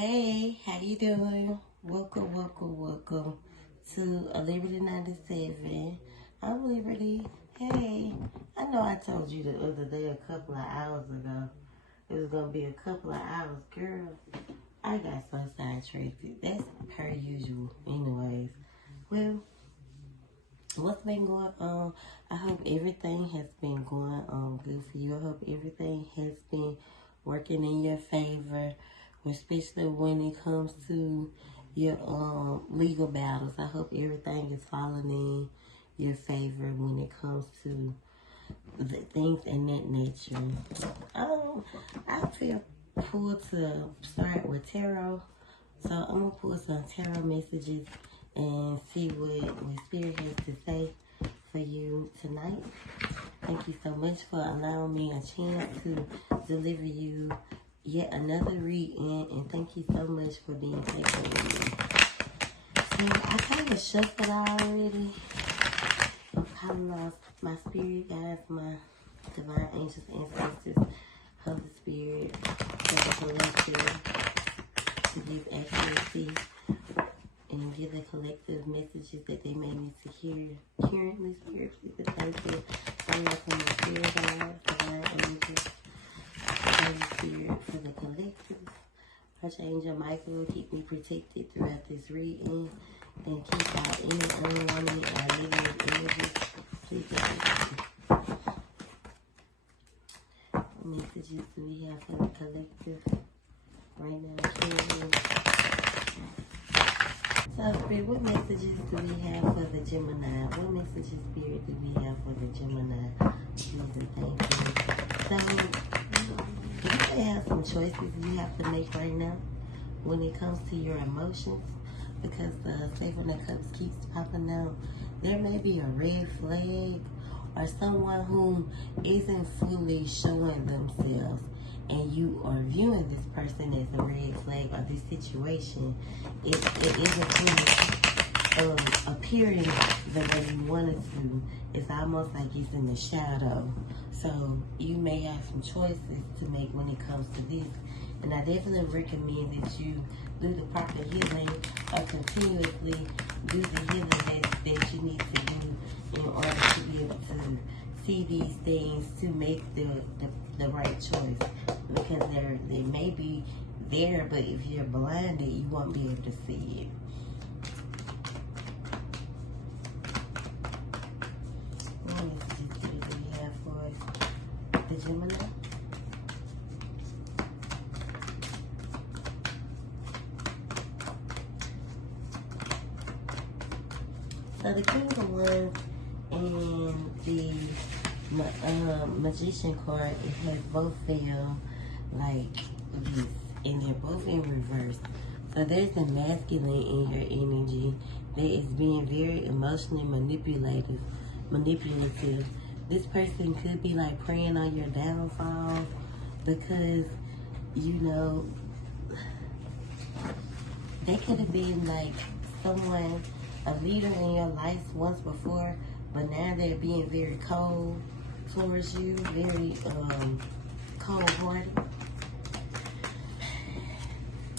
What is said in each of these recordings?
Hey, how you doing? Welcome to a Liberty 97. I'm Liberty. Hey, I know I told you the other day, a couple of hours ago, it was going to be a couple of hours. Girl, I got so sidetracked. That's per usual anyways. Well, what's been going on? I hope everything has been going on good for you. I hope everything has been working in your favor, especially when it comes to your legal battles. I hope everything is falling in your favor when it comes to the things in that nature. I feel pulled to start with tarot, so I'm gonna pull some tarot messages and see what Spirit has to say for you tonight. Thank you so much for allowing me a chance to deliver you yet another reading, and thank you so much for being patient with me. So I kind of shuffled already. I'm calling off my spirit guides, my divine angels, ancestors, Holy Spirit, for the collective, to give accuracy and give the collective messages that they may need to hear currently. Spirit, please thank you so much for my spirit guides, divine angels, Holy Spirit, for the collective. Archangel Michael, keep me protected throughout this reading and keep out any unwanted or negative energies. Please protect me. What messages do we have for the collective right now? So, Spirit, what messages do we have for the Gemini? What messages, Spirit, do we have for the Gemini? Please and thank you. So, you may have some choices you have to make right now when it comes to your emotions, because the Seven of Cups keeps popping out. There may be a red flag or someone who isn't fully showing themselves, and you are viewing this person as a red flag, or this situation it isn't fully appearing the way you want it to. It's almost like it's in the shadow. So you may have some choices to make when it comes to this. And I definitely recommend that you do the proper healing, or continuously do the healing that you need to do in order to be able to see these things, to make the right choice. Because they may be there, but if you're blinded, you won't be able to see it. What messages do we have for the Gemini? So the King of Wands and the Magician card, it has both fell like this, and they're both in reverse. So there's a masculine in your energy that is being very emotionally manipulative. This person could be like preying on your downfall, because, you know, they could have been like someone, a leader in your life once before, but now they're being very cold towards you, very cold-hearted.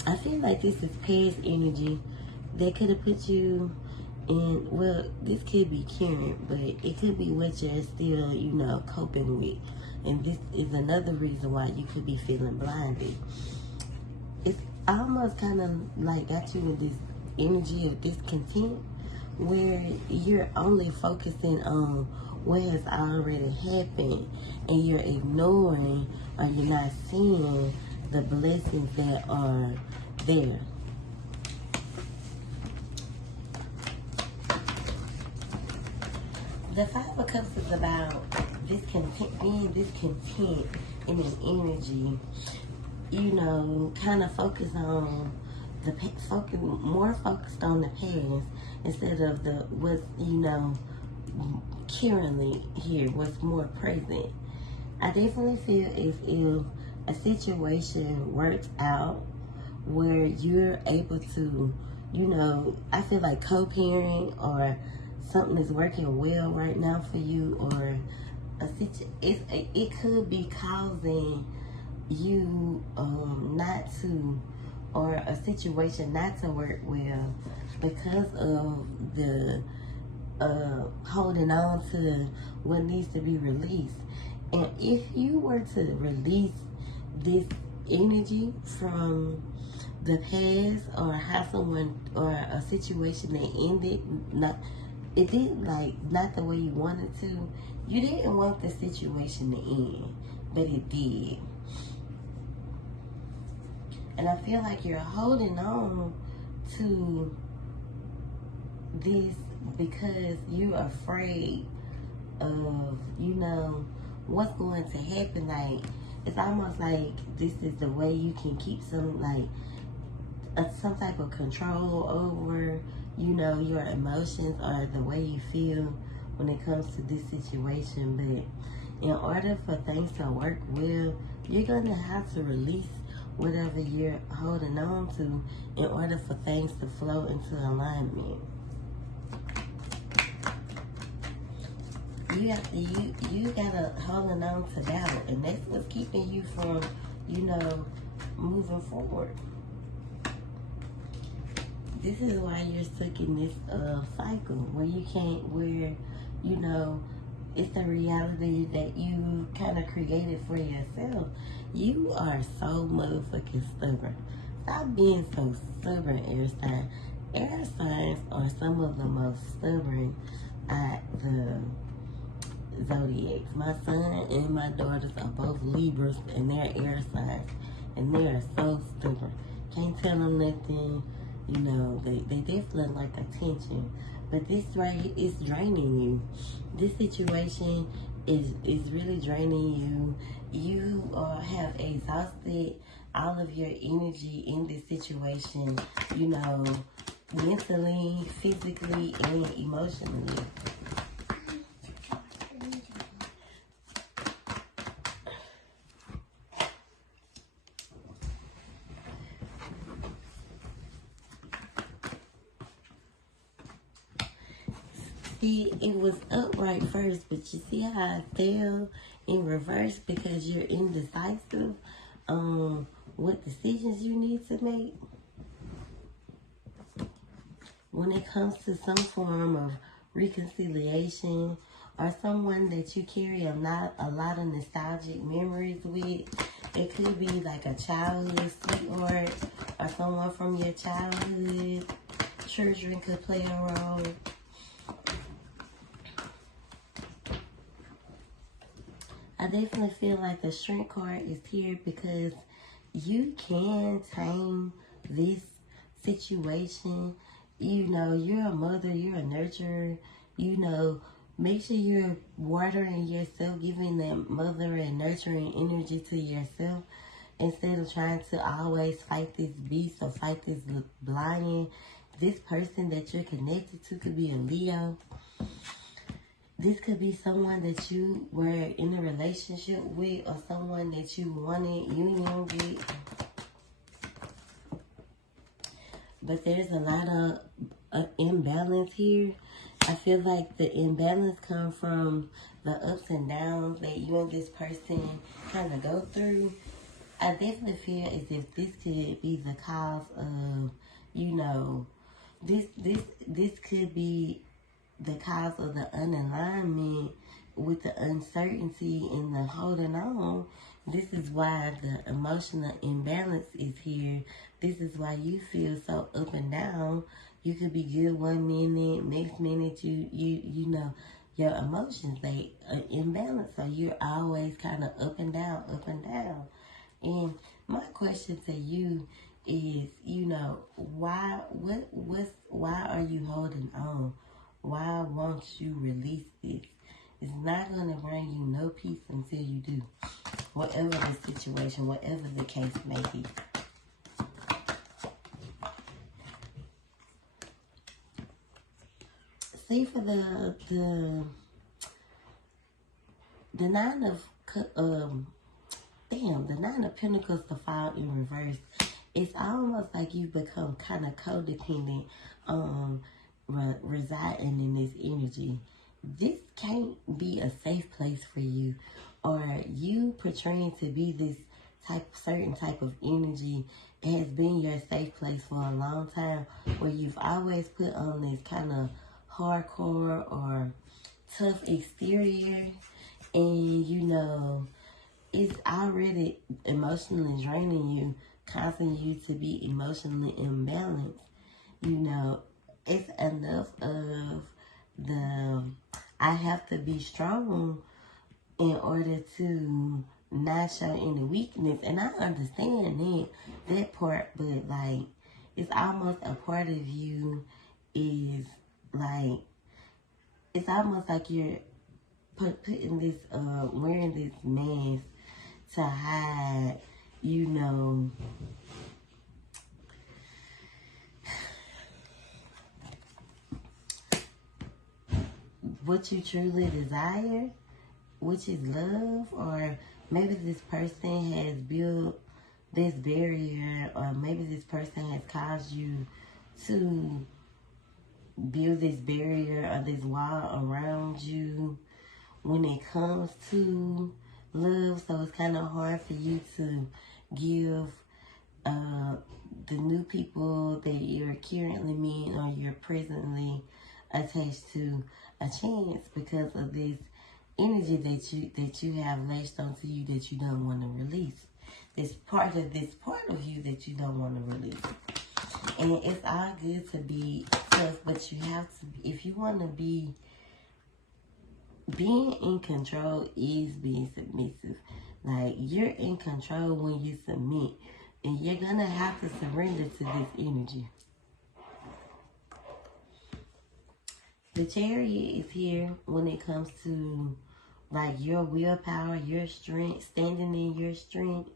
I feel like this is past energy that could have put you in, well, this could be current, but it could be what you're still, you know, coping with. And this is another reason why you could be feeling blinded. It's almost kind of like got you in this energy of discontent, where you're only focusing on what has already happened, and you're ignoring, or you're not seeing the blessings that are there. The Five of Cups is about being discontent in an energy, you know, kind of focused on more focused on the past instead of what's, you know, currently here, what's more present. I definitely feel as if a situation works out where you're able to, you know, I feel like co-parent, or something is working well right now for you, or it could be causing you not to, or a situation not to work well because of the holding on to what needs to be released. And if you were to release this energy from the past, or how someone or a situation that ended, it didn't, like, not the way you wanted to. You didn't want the situation to end, but it did. And I feel like you're holding on to this because you're afraid of, you know, what's going to happen. Like, it's almost like this is the way you can keep some, like, some type of control over, you know, your emotions or the way you feel when it comes to this situation. But in order for things to work well, you're going to have to release whatever you're holding on to in order for things to flow into alignment. You gotta holding on to doubt, and that's what's keeping you from, you know, moving forward. This is why you're stuck in this cycle where you can't, where, you know, it's the reality that you kind of created for yourself. You are so motherfucking stubborn. Stop being so stubborn, air sign. Air signs are some of the most stubborn at the zodiacs. My son and my daughters are both Libras, and they're air signs, and they are so stubborn. Can't tell them nothing. You know, they definitely like attention, but this right here is draining you. This situation is really draining you. You have exhausted all of your energy in this situation, you know, mentally, physically, and emotionally. See, it was upright first, but you see how it fell in reverse because you're indecisive on what decisions you need to make. When it comes to some form of reconciliation or someone that you carry a lot of nostalgic memories with, it could be like a childhood sweetheart or someone from your childhood. Children could play a role. I definitely feel like the Strength card is here because you can tame this situation. You know, you're a mother, you're a nurturer. You know, make sure you're watering yourself, giving that mother and nurturing energy to yourself instead of trying to always fight this beast or fight this lion. This person that you're connected to could be a Leo. This could be someone that you were in a relationship with or someone that you wanted union with. But there's a lot of imbalance here. I feel like the imbalance comes from the ups and downs that you and this person kind of go through. I definitely feel as if this could be the cause of, you know, this could be the cause of the unalignment with the uncertainty and the holding on. This is why the emotional imbalance is here. This is why you feel so up and down. You could be good one minute, next minute you know, your emotions, they are imbalanced. So you're always kind of up and down, up and down. And my question to you is, you know, why are you holding on? Why won't you release this? It's not going to bring you no peace until you do. Whatever the situation, whatever the case may be. See, for the nine of the Nine of Pentacles to fall in reverse. It's almost like you've become kind of codependent on residing in this energy. This can't be a safe place for you, or you portraying to be this certain type of energy it has been your safe place for a long time, where you've always put on this kind of hardcore or tough exterior, and you know, it's already emotionally draining you, causing you to be emotionally imbalanced. You know, it's enough of the I have to be strong in order to not show any weakness. And I understand that part, but like, it's almost a part of you is like, it's almost like you're putting this, wearing this mask to hide, you know, what you truly desire, which is love. Or maybe this person has built this barrier, or maybe this person has caused you to build this barrier or this wall around you when it comes to love. So it's kind of hard for you to give the new people that you're currently meeting or you're presently attached to a chance, because of this energy that you have latched onto you that you don't want to release. This part of you that you don't want to release. And it's all good to be tough, but you have to, if you want to be, being in control is being submissive. Like, you're in control when you submit, and you're gonna have to surrender to this energy. The Chariot is here when it comes to like your willpower, your strength, standing in your strength,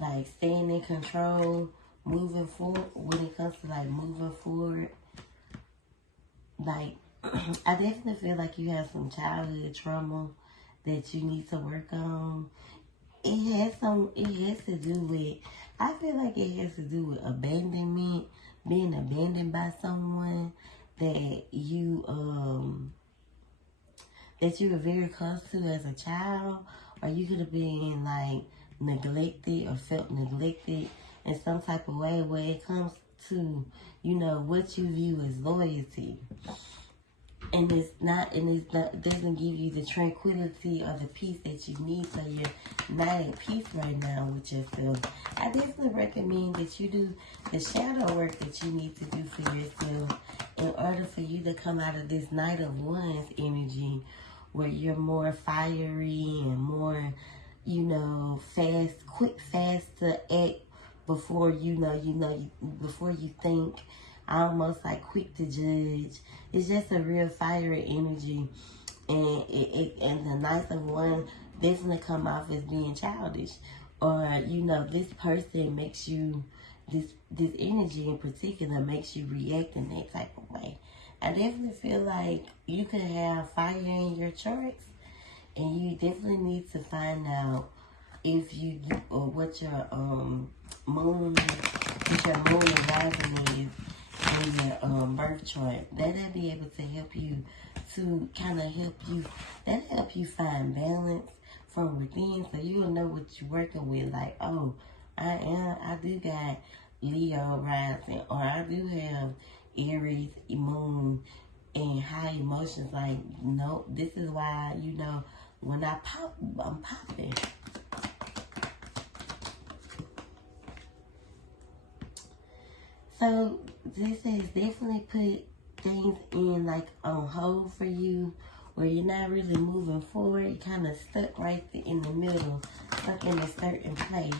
like staying in control, moving forward. When it comes to like moving forward, like I definitely feel like you have some childhood trauma that you need to work on. It has to do with, I feel like it has to do with abandonment, being abandoned by someone that you were very close to as a child, or you could have been like neglected or felt neglected in some type of way, where it comes to, you know, what you view as loyalty. And doesn't give you the tranquility or the peace that you need, so you're not at peace right now with yourself. I definitely recommend that you do the shadow work that you need to do for yourself in order for you to come out of this Knight of Wands energy, where you're more fiery and more, you know, fast to act before before you think, almost like quick to judge. It's just a real fiery energy, and the Knight of Wands definitely come off as being childish, or you know, this person makes you, this energy in particular makes you react in that type of way. I definitely feel like you could have fire in your charts, and you definitely need to find out if you, or what your moon and rising is in your birth chart. That'll be able to help you help you find balance from within, so you'll know what you're working with. Like, oh, I do got Leo rising, or I do have Aries moon and high emotions. Like, no, this is why, you know, when I pop, I'm popping. So this has definitely put things in like on hold for you, where you're not really moving forward. You're kind of stuck right in the middle, stuck in a certain place.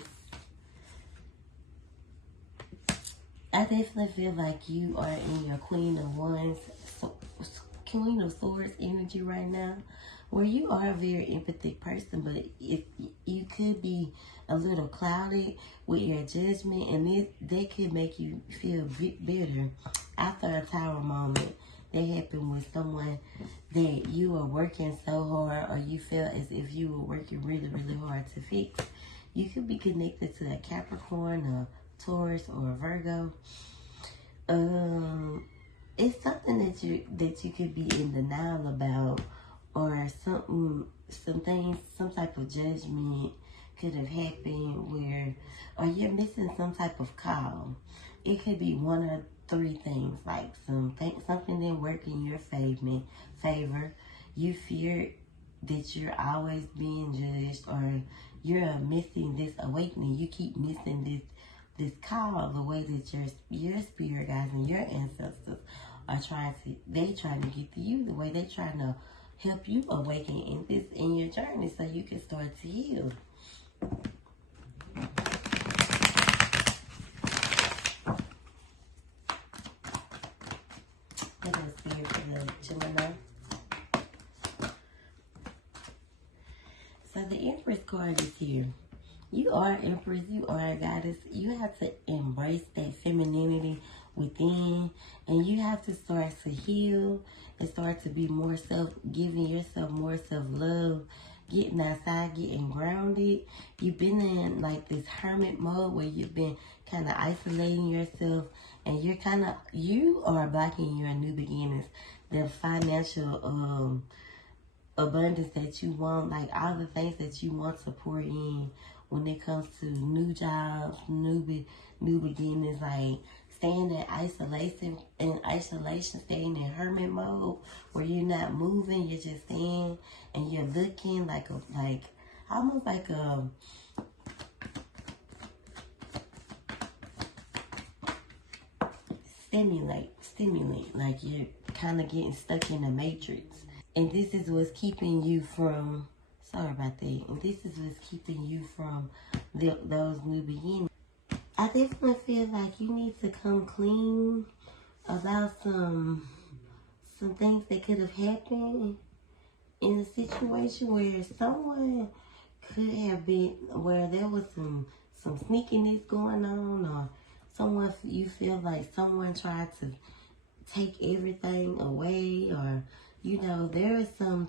I definitely feel like you are in your Queen of Wands, Queen of Swords energy right now, where you are a very empathic person, but if you could be a little clouded with your judgment, and that could make you feel bitter after a Tower moment that happened with someone that you were working so hard, or you felt as if you were working really, really hard to fix. You could be connected to a Capricorn, a Taurus, or a Virgo. It's something that you could be in denial about, or some type of judgment could have happened where, or you're missing some type of call. It could be one or three things, like something didn't work in your favor. You fear that you're always being judged, or you're missing this awakening. You keep missing this call, the way that your spirit guides and your ancestors are trying to get to you, the way they trying to help you awaken in your journey so you can start to heal. Let us spirit for the Gemini. So the Empress card is here. You are Empress, you are a goddess. You have to embrace that femininity within, and you have to start to heal and start to be more giving yourself more self-love, getting outside, getting grounded. You've been in like this hermit mode where you've been kind of isolating yourself, and you are blocking your new beginnings, the financial abundance that you want, like all the things that you want to pour in when it comes to new jobs, new beginnings, like staying in isolation, staying in hermit mode where you're not moving, you're just staying and you're looking almost like a stimulate, like you're kind of getting stuck in the matrix. And this is what's keeping you from, sorry about that, and this is what's keeping you from those new beginnings. I definitely feel like you need to come clean about some things that could have happened in a situation where someone could have been, where there was some sneakiness going on, or someone, you feel like someone tried to take everything away, or there was some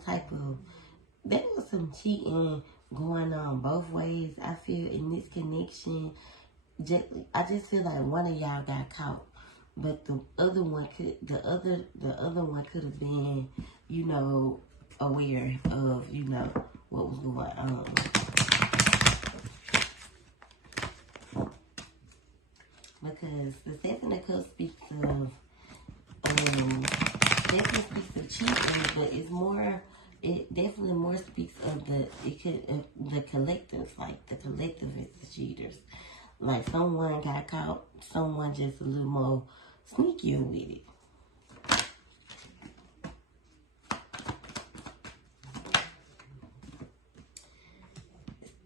cheating going on both ways. I feel in this connection, I just feel like one of y'all got caught, but the other one could have been, aware of, what was going on. Because the Seven of Cups speaks of definitely speaks of cheating, but it definitely more speaks of the collective, like the collective is the cheaters. Like someone got caught, someone just a little more sneakier with it.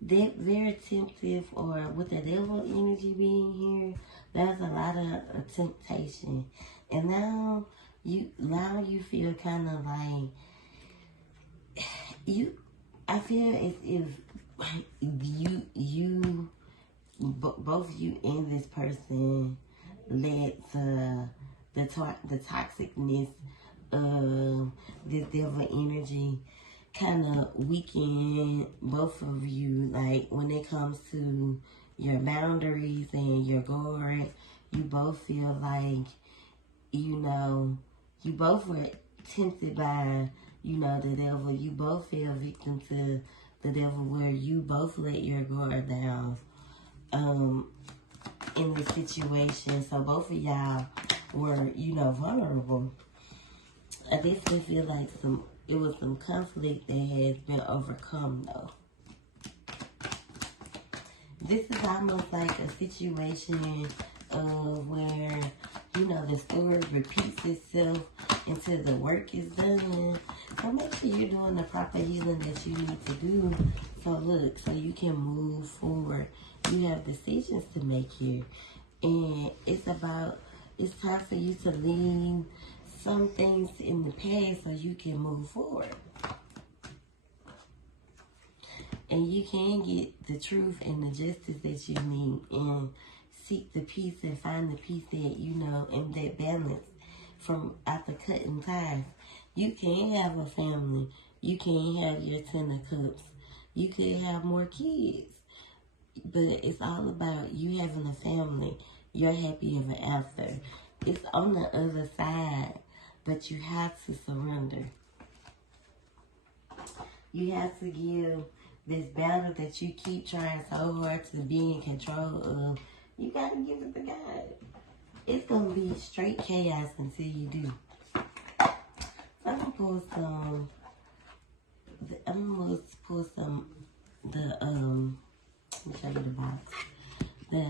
That very temptive, or with the devil energy being here, there's a lot of temptation. And now you feel kind of like, I feel as if both you and this person led to the toxicness of this devil energy kind of weaken both of you, like when it comes to your boundaries and your guard. You both feel like, you both were tempted by, the devil. You both feel victim to the devil, where you both let your guard down in this situation. So both of y'all were, vulnerable. I definitely feel like it was some conflict that has been overcome, though. This is almost like a situation of where, the story repeats itself until the work is done. So make sure you're doing the proper healing that you need to do. So you can move forward. You have decisions to make here. And it's time for you to leave some things in the past so you can move forward. And you can get the truth and the justice that you need, and seek the peace and find the peace that, and that balance from after cutting ties. You can have a family. You can have your 10 of Cups. You could have more kids. But it's all about you having a family. You're happy ever after. It's on the other side, but you have to surrender. You have to give this battle that you keep trying so hard to be in control of, you gotta give it to God. It's gonna be straight chaos until you do. I'm gonna pull some. Let me show you the box. The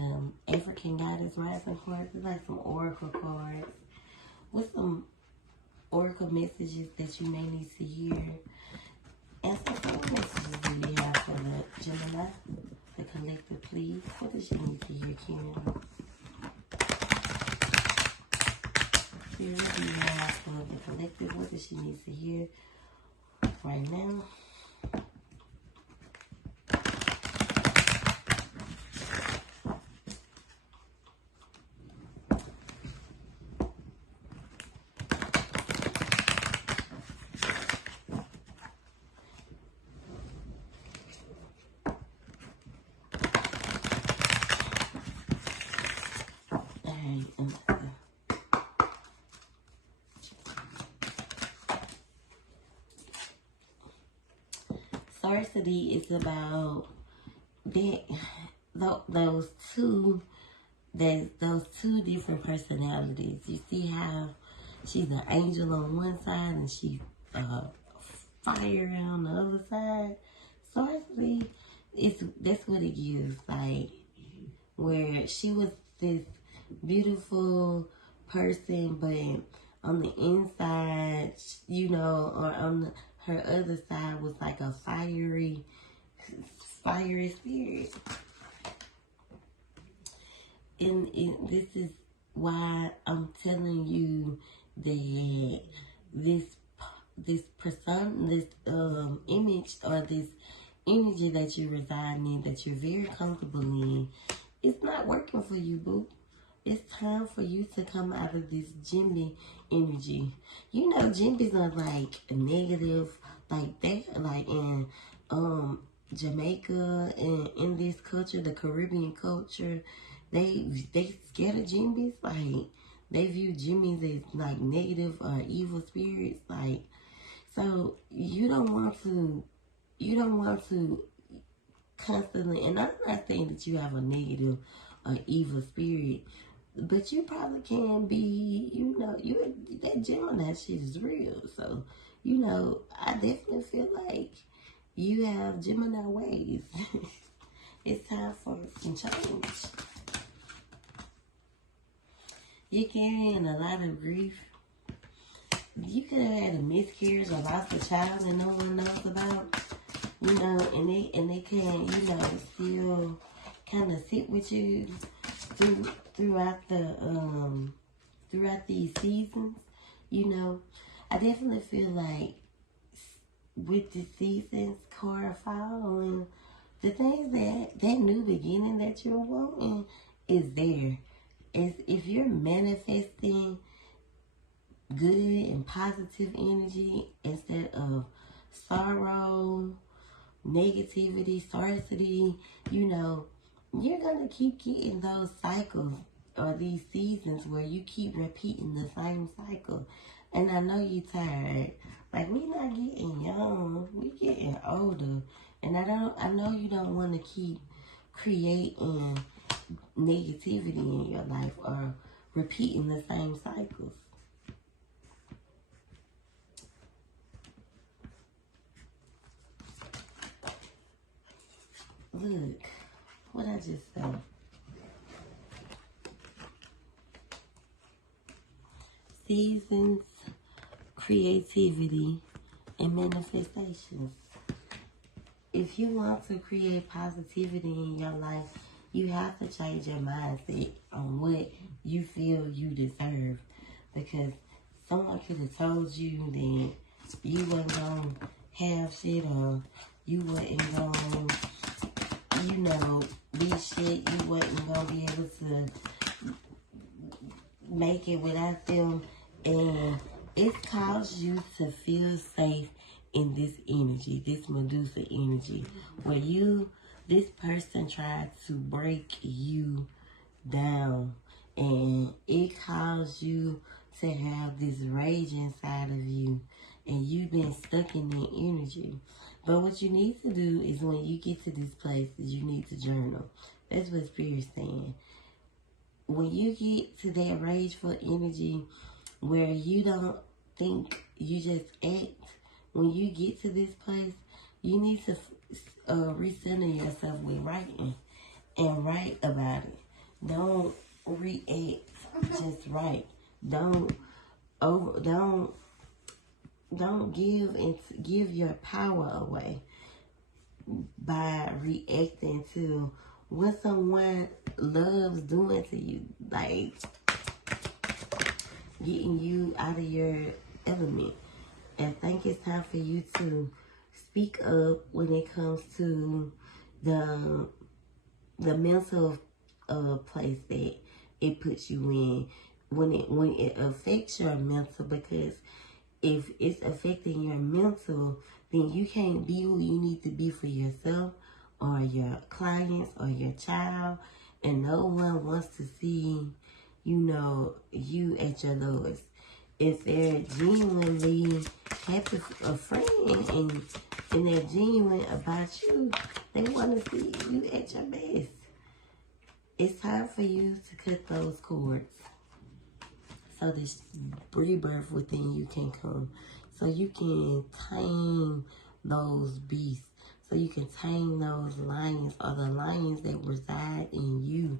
African Goddess Rising cards. It's like some oracle cards with some oracle messages that you may need to hear. And some other messages do you have for the Gemini, the collective, please? What does she need to hear, Kim? Here do you have for the collective? What does she need to hear right now? Scarcity is about those two different personalities. You see how she's an angel on one side and she's fire on the other side. Scarcity that's what it gives. Like where she was this beautiful person, but on the inside, you know, or on her other side was like a fiery spirit. And this is why I'm telling you that this image or this energy that you reside in, that you're very comfortable in, it's not working for you, boo. It's time for you to come out of this Jimmy energy. You know, Jimbys are like negative, like that, like in Jamaica and in this culture, the Caribbean culture, they scared of Jimbys. Like they view Jimmys as like negative or evil spirits. Like, so you don't want to constantly, and I'm not saying that you have a negative or evil spirit, but you probably can be, you know, that Gemini shit is real. So, you know, I definitely feel like you have Gemini ways. It's time for some change. You're carrying a lot of grief. You could have had a miscarriage or lost a child and no one knows about. You know, and they can, you know, still kind of sit with you throughout these seasons. You know, I definitely feel like with the seasons card following, the things that new beginning that you're wanting is there. If you're manifesting good and positive energy instead of sorrow, negativity, scarcity, you know, you're going to keep getting those cycles or these seasons where you keep repeating the same cycle. And I know you're tired. Like, we're not getting young, we're getting older. And I know you don't want to keep creating negativity in your life or repeating the same cycles. Look, what I just said. Seasons, creativity, and manifestations. If you want to create positivity in your life, you have to change your mindset on what you feel you deserve. Because someone could have told you that you wasn't going to have shit, or you wasn't going to, you know, be shit. You wasn't going to be able to make it without them. And it's caused you to feel safe in this energy, this Medusa energy, where this person tried to break you down, and it caused you to have this rage inside of you, and you've been stuck in that energy. But what you need to do is when you get to this place, is you need to journal. That's what Spirit's saying. When you get to that rageful energy where you don't think, you just act, when you get to this place, you need to recenter yourself with writing and write about it. Don't react, just write. Don't give your power away by reacting to what someone loves doing to you, like getting you out of your element. I think it's time for you to speak up when it comes to the mental place that it puts you in, when it affects your mental, because if it's affecting your mental, then you can't be who you need to be for yourself or your clients or your child, and no one wants to see, you at your lowest. If they're genuinely happy, a friend, and they're genuine about you, they want to see you at your best. It's time for you to cut those cords so this rebirth within you can come. So you can tame those beasts. So you can tame those lions, or the lions that reside in you.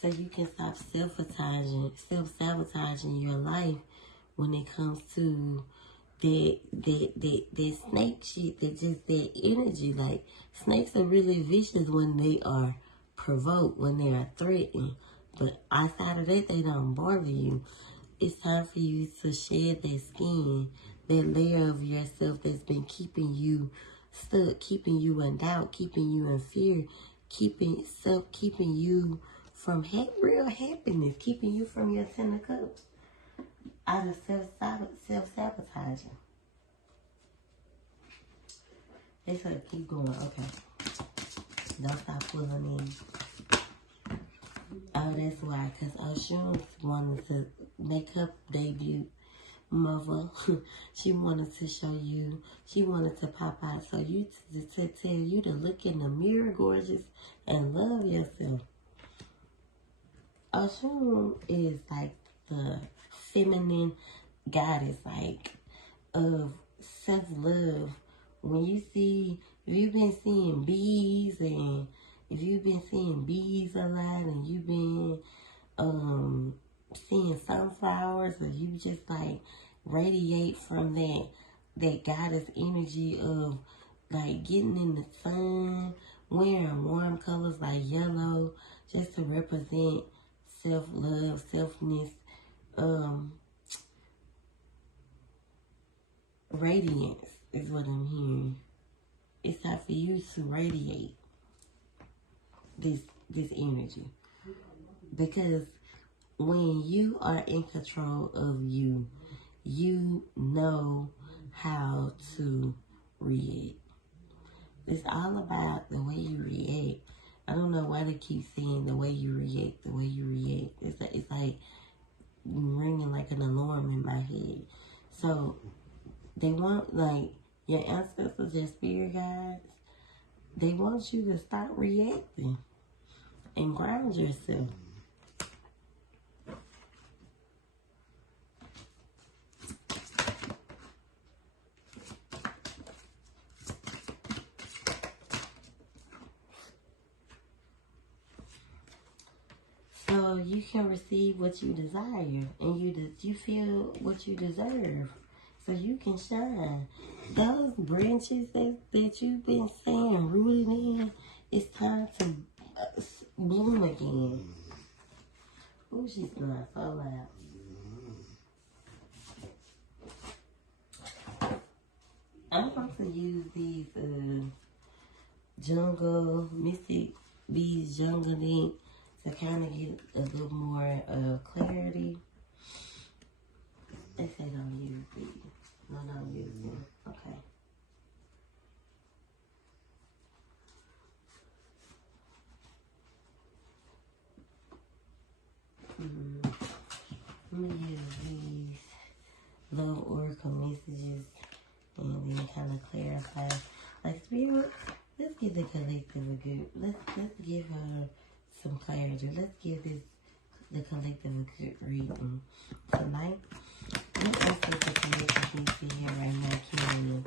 So you can stop self-sabotaging your life when it comes to that snake shit, that energy. Like, snakes are really vicious when they are provoked, when they are threatened. But outside of that, they don't bother you. It's time for you to shed that skin, that layer of yourself that's been keeping you stuck, keeping you in doubt, keeping you in fear, keeping you from real happiness, keeping you from your 10 of cups, out of self-sabotaging. It's like, keep going. Okay. Don't stop pulling in. Oh, that's why. Because Oshun wanted to make her debut. Mother, she wanted to show you. She wanted to pop out. So you to tell you to look in the mirror, gorgeous, and love yourself. Oshun is like the feminine goddess, like, of self-love. When you see, if you've been seeing bees, and if you've been seeing bees a lot, and you've been seeing sunflowers, or you just like radiate from that goddess energy of like getting in the sun, wearing warm colors like yellow, just to represent self-love, selfness, radiance is what I'm hearing. It's time for you to radiate this energy, because when you are in control of you, you know how to react. It's all about the way you react. I don't know why they keep saying the way you react, the way you react. It's like ringing like an alarm in my head. So they want, like, your ancestors, your spirit guides, they want you to stop reacting and ground yourself. So you can receive what you desire, and you feel what you deserve, so you can shine. Those branches that you've been staying rooted in, it's time to bloom again. Oh, she's not so loud. I'm going to use these jungle, mystic bees, jungle ink, to kind of get a little more clarity. They say don't use these. No, don't use them. Okay. Let me use these love oracle messages and then kind of clarify. Like, Spirit, let's give the collective a good, let's give her some clarity. Let's give the collective a good reading tonight. What else does the collective need to hear right now, Kimberly?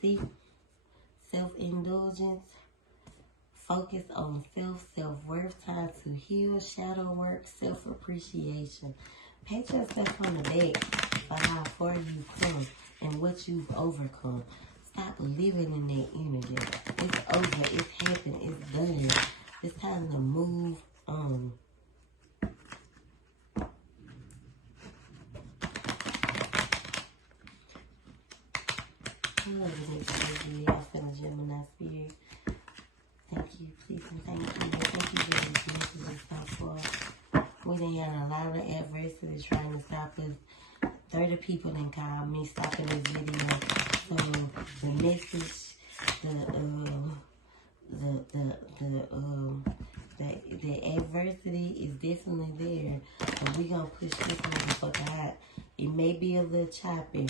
See, self-indulgence, focus on self-worth, time to heal, shadow work, self-appreciation. Pat yourself on the back for how far you've come and what you've overcome. Stop living in that energy. It's over. It's happened. It's done. It's time to move on. Hello, Divineece, y'all feeling Gemini spirit. Thank you, please, and thank you. Thank you for this message so far. We done had a lot of adversity trying to stop us. 30 people done called me stopping this video. So the message, the adversity is definitely there. But we gonna push this motherfucker out. It may be a little choppy,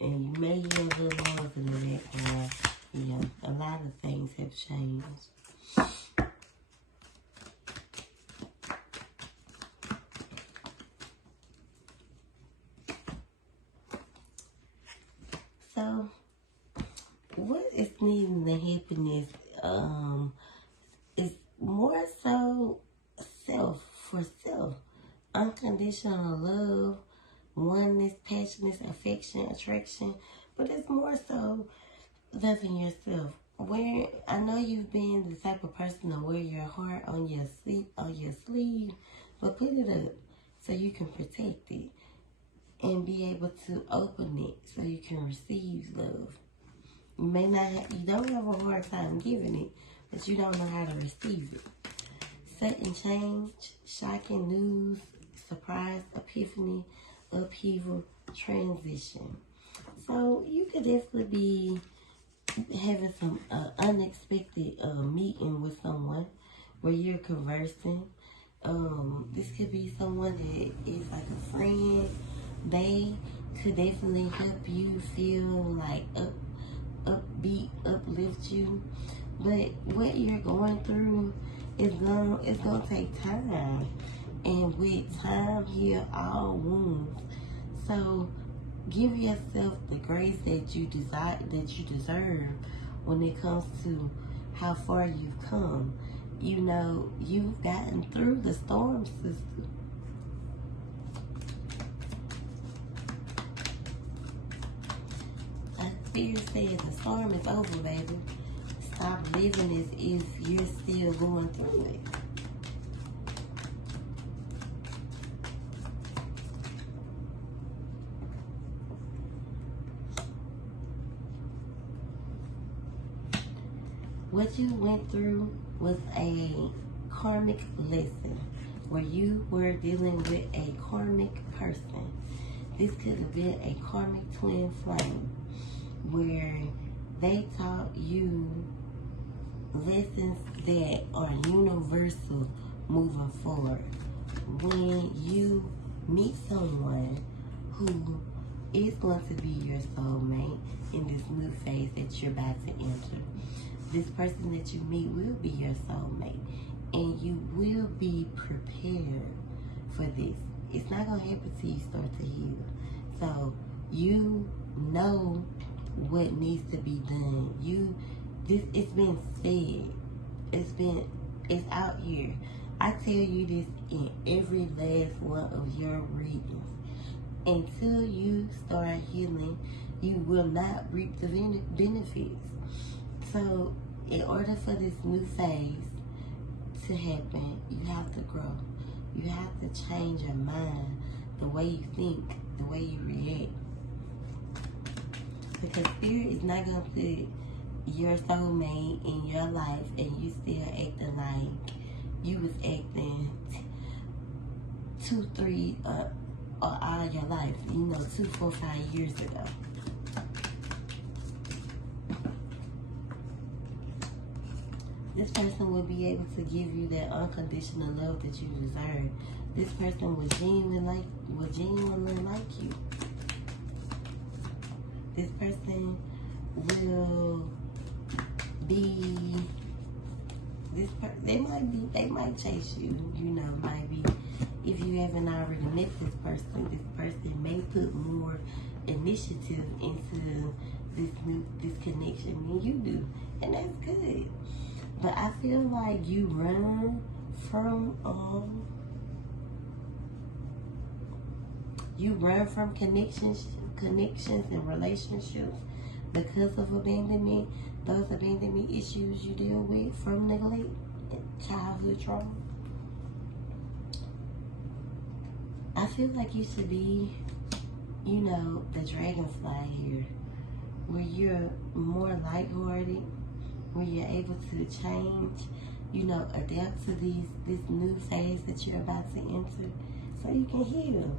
and you may hear a little noise in the background. Yeah, a lot of things have changed. So, what is needing to happen is more so for self. Unconditional love, oneness, passionate, affection, attraction. But it's more so loving yourself. Where I know you've been the type of person to wear your heart on your sleeve, but put it up so you can protect it and be able to open it so you can receive love. You may not you don't have a hard time giving it, but you don't know how to receive it. Sudden change, shocking news, surprise, epiphany, upheaval, transition. So you could definitely be having some unexpected meeting with someone where you're conversing. This could be someone that is like a friend. They could definitely help you feel like upbeat, uplift you. But what you're going through it's gonna take time. And with time heal all wounds. So give yourself the grace that you deserve when it comes to how far you've come. You know, you've gotten through the storm, sister. Spirit says the storm is over, baby. Stop living as if you're still going through it. What you went through was a karmic lesson where you were dealing with a karmic person. This could have been a karmic twin flame where they taught you lessons that are universal moving forward. When you meet someone who is going to be your soulmate in this new phase that you're about to enter, this person that you meet will be your soulmate, and you will be prepared for this. It's not going to happen till you start to heal. So you know what needs to be done. It's been said. It's out here. I tell you this in every last one of your readings. Until you start healing, you will not reap the benefits. So in order for this new phase to happen, you have to grow. You have to change your mind, the way you think, the way you react. Because Spirit is not going to put your soulmate in your life and you still acting like you was acting 2, 3, or all your life. 2, 4, 5 years ago. This person will be able to give you that unconditional love that you deserve. This person will genuinely like you. This person will be, they might chase you, you know, maybe if you haven't already met this person may put more initiative into this connection than you do, and that's good. But I feel like you run from connections and relationships because of abandonment. Those abandonment issues you deal with from neglect and childhood trauma. I feel like you should be, you know, the dragonfly here, where you're more lighthearted, where you're able to change, you know, adapt to this new phase that you're about to enter, so you can heal.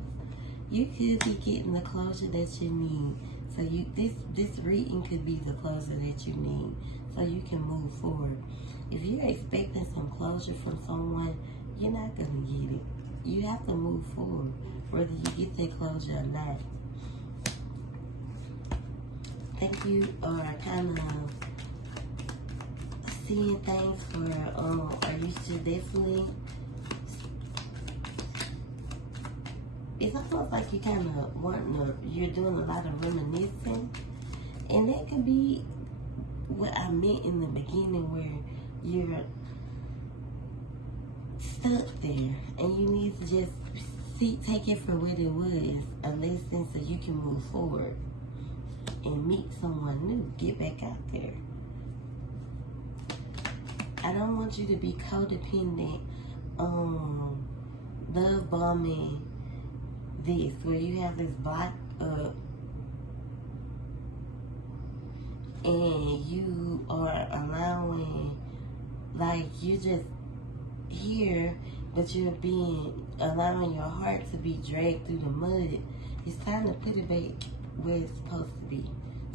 You could be getting the closure that you need. So this reading could be the closure that you need, so you can move forward. If you're expecting some closure from someone, you're not gonna get it. You have to move forward, whether you get that closure or not. Think you are kind of seeing things for, or you should definitely, it's almost like you kind of you're doing a lot of reminiscing. And that could be what I meant in the beginning, where you're stuck there and you need to just take it for what it was, a lesson, so you can move forward and meet someone new, get back out there. I don't want you to be codependent, love bombing this, where you have this block up and you are allowing, like, you just here, but you're allowing your heart to be dragged through the mud. It's time to put it back where it's supposed to be,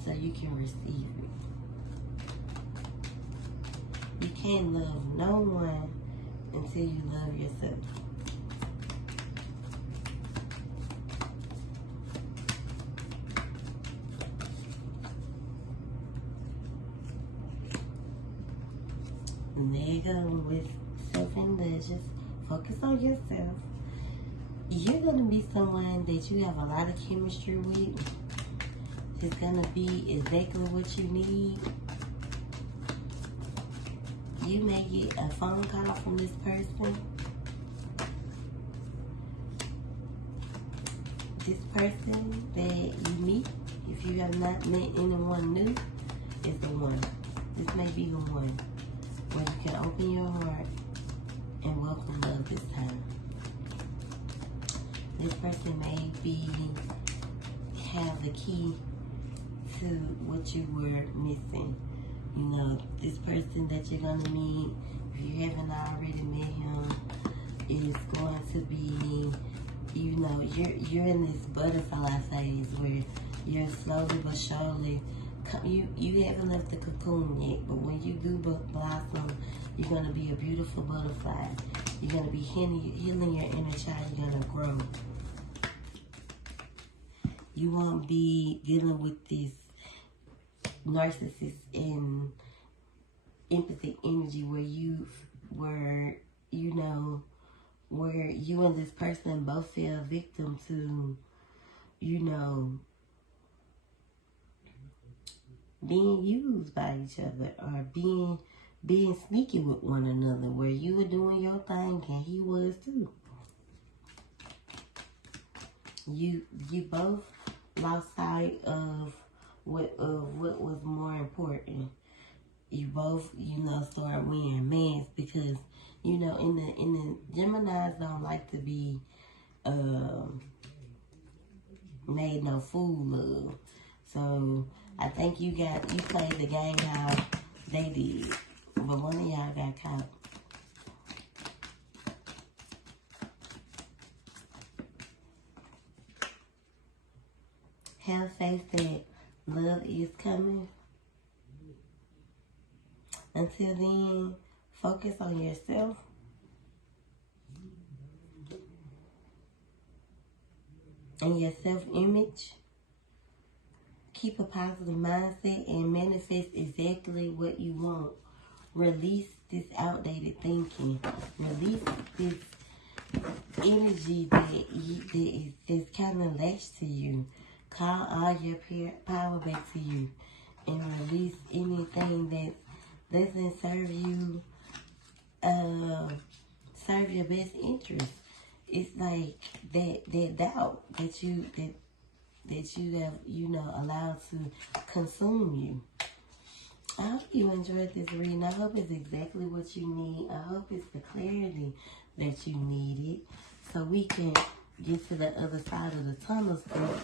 so you can receive it. You can't love no one until you love yourself. And there you go with self-indulgence. Focus on yourself. You're going to be someone that you have a lot of chemistry with. It's going to be exactly what you need. You may get a phone call from this person. This person that you meet, if you have not met anyone new, is the one. This may be the one where you can open your heart and welcome love this time. This person may have the key to what you were missing. You know, this person that you're gonna meet, if you haven't already met him, is going to be, you know, you're in this butterfly phase where you're slowly but surely, you haven't left the cocoon yet, but when you do blossom, you're gonna be a beautiful butterfly. You're gonna be healing your inner child. You're gonna grow. You won't be dealing with this narcissist and empathy energy where where you and this person both fell victim to, you know, being used by each other, or being sneaky with one another, where you were doing your thing and he was too. You both lost sight of what was more important. You both, you know, started wearing masks because, you know, in the Geminis don't like to be made no fool of. So I think you played the game how they did, but one of y'all got caught. Have faith that love is coming. Until then, Focus on yourself. And your self-image. Keep a positive mindset and manifest exactly what you want. Release this outdated thinking. Release this energy that's kind of latched to you. Call all your power back to you. And release anything that doesn't serve you, serve your best interest. It's like that doubt that you have, allowed to consume you. I hope you enjoyed this reading. I hope it's exactly what you need. I hope it's the clarity that you needed so we can get to the other side of the tunnel. So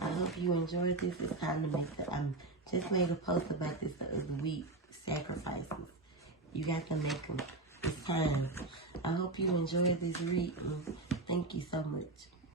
I hope you enjoyed this. It's time to make I just made a post about this the other week. Sacrifices. You got to make them. It's time. I hope you enjoyed this reading. Thank you so much.